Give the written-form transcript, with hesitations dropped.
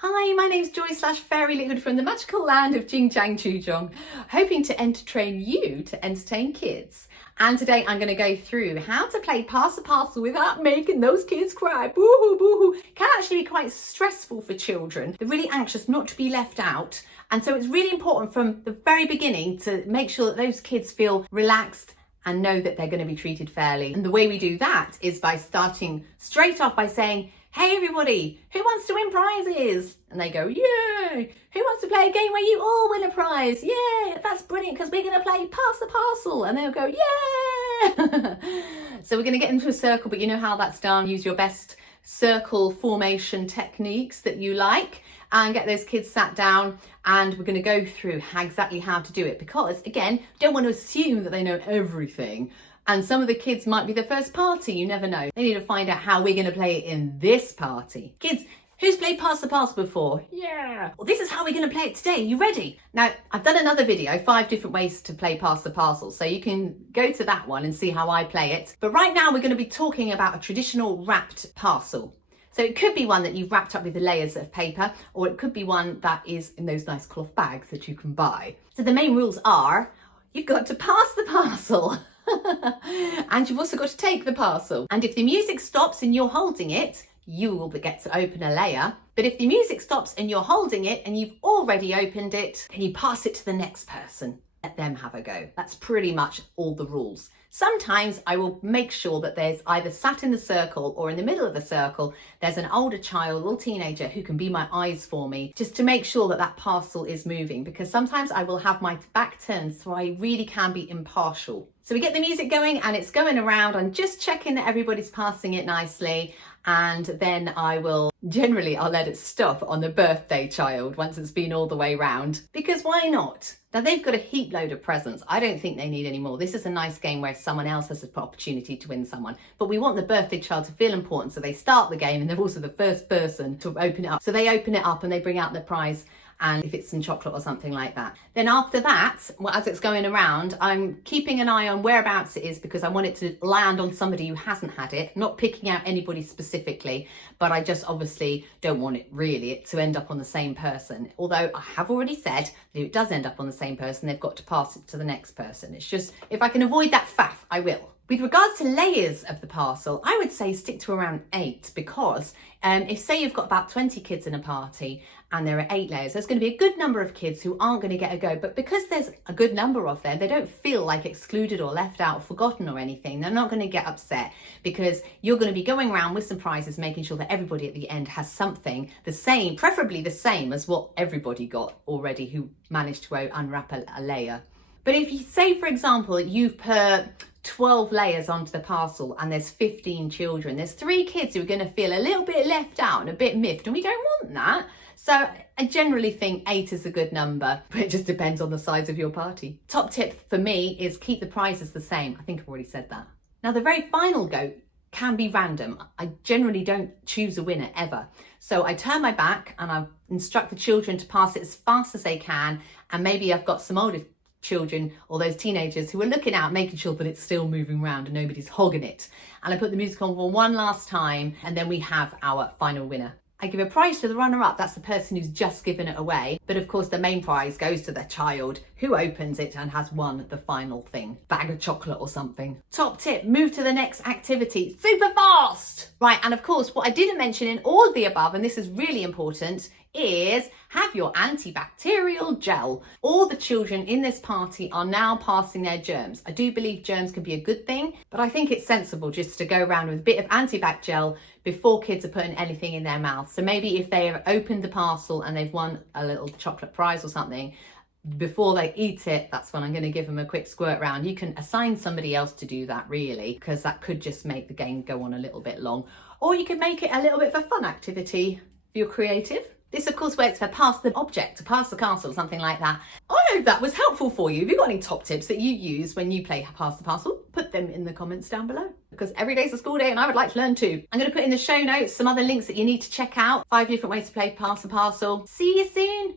Hi, my name's Joy/Fairy Liquid from the magical land of JingJangJooJong, hoping to entertain you to entertain kids. And today I'm going to go through how to play pass the parcel without making those kids cry. Boo-hoo, boo-hoo. It can actually be quite stressful for children. They're really anxious not to be left out. And so it's really important from the very beginning to make sure that those kids feel relaxed and know that they're going to be treated fairly. And the way we do that is by starting straight off by saying, "Hey everybody, who wants to win prizes?" And they go, "Yay! Who wants to play a game where you all win a prize? Yay! That's brilliant because we're going to play pass the parcel." And they'll go, "Yay!" So we're going to get into a circle, but you know how that's done. Use your best circle formation techniques that you like and get those kids sat down, and we're going to go through exactly how to do it because, again, don't want to assume that they know everything. And some of the kids might be the first party, you never know. They need to find out how we're going to play it in this party. Kids, who's played Pass the Parcel before? Yeah. Well, this is how we're going to play it today. You ready? Now, I've done another video, 5 different ways to play Pass the Parcel. So you can go to that one and see how I play it. But right now we're going to be talking about a traditional wrapped parcel. So it could be one that you've wrapped up with the layers of paper, or it could be one that is in those nice cloth bags that you can buy. So the main rules are, you've got to pass the parcel. And you've also got to take the parcel. And if the music stops and you're holding it, you will get to open a layer. But if the music stops and you're holding it and you've already opened it, then you pass it to the next person. Let them have a go. That's pretty much all the rules. Sometimes I will make sure that there's either sat in the circle or in the middle of the circle, there's an older child, little teenager who can be my eyes for me, just to make sure that that parcel is moving, because sometimes I will have my back turned so I really can be impartial. So we get the music going and it's going around. I'm just checking that everybody's passing it nicely. And then I'll let it stop on the birthday child once it's been all the way round. Because why not? Now they've got a heap load of presents. I don't think they need any more. This is a nice game where someone else has an opportunity to win someone. But we want the birthday child to feel important. So they start the game and they're also the first person to open it up. So they open it up and they bring out the prize. And if it's some chocolate or something like that. Then after that, well, as it's going around, I'm keeping an eye on whereabouts it is because I want it to land on somebody who hasn't had it, not picking out anybody specifically, but I just obviously don't want it to end up on the same person. Although I have already said that if it does end up on the same person, they've got to pass it to the next person. It's just, if I can avoid that faff, I will. With regards to layers of the parcel, I would say stick to around 8 because if say you've got about 20 kids in a party and there are 8 layers, there's going to be a good number of kids who aren't going to get a go. But because there's a good number of them, they don't feel like excluded or left out or forgotten or anything. They're not going to get upset because you're going to be going around with some prizes, making sure that everybody at the end has something the same, preferably the same as what everybody got already who managed to unwrap a layer. But if you say, for example, you've put 12 layers onto the parcel and there's 15 children, there's 3 kids who are going to feel a little bit left out and a bit miffed, and we don't want that. So I generally think 8 is a good number, but it just depends on the size of your party. Top tip for me is keep the prizes the same. I think I've already said that. Now the very final go can be random. I generally don't choose a winner ever. So I turn my back and I instruct the children to pass it as fast as they can, and maybe I've got some older children or those teenagers who are looking out, making sure that it's still moving around and nobody's hogging it. And I put the music on for one last time, and then we have our final winner. I give a prize to the runner-up, that's the person who's just given it away. But of course the main prize goes to the child who opens it and has won the final thing. Bag of chocolate or something. Top tip, move to the next activity super fast. Right, and of course what I didn't mention in all of the above, and this is really important, is have your antibacterial gel. All the children in this party are now passing their germs. I do believe germs can be a good thing, but I think it's sensible just to go around with a bit of antibac gel before kids are putting anything in their mouth. So maybe if they have opened the parcel and they've won a little chocolate prize or something, before they eat it, that's when I'm going to give them a quick squirt round. You can assign somebody else to do that really, because that could just make the game go on a little bit long. Or you could make it a little bit of a fun activity if you're creative. This, of course, works for pass the object, to pass the castle, something like that. I hope that was helpful for you. If you've got any top tips that you use when you play pass the parcel, put them in the comments down below. Because every day's a school day and I would like to learn too. I'm going to put in the show notes some other links that you need to check out. 5 different ways to play pass the parcel. See you soon.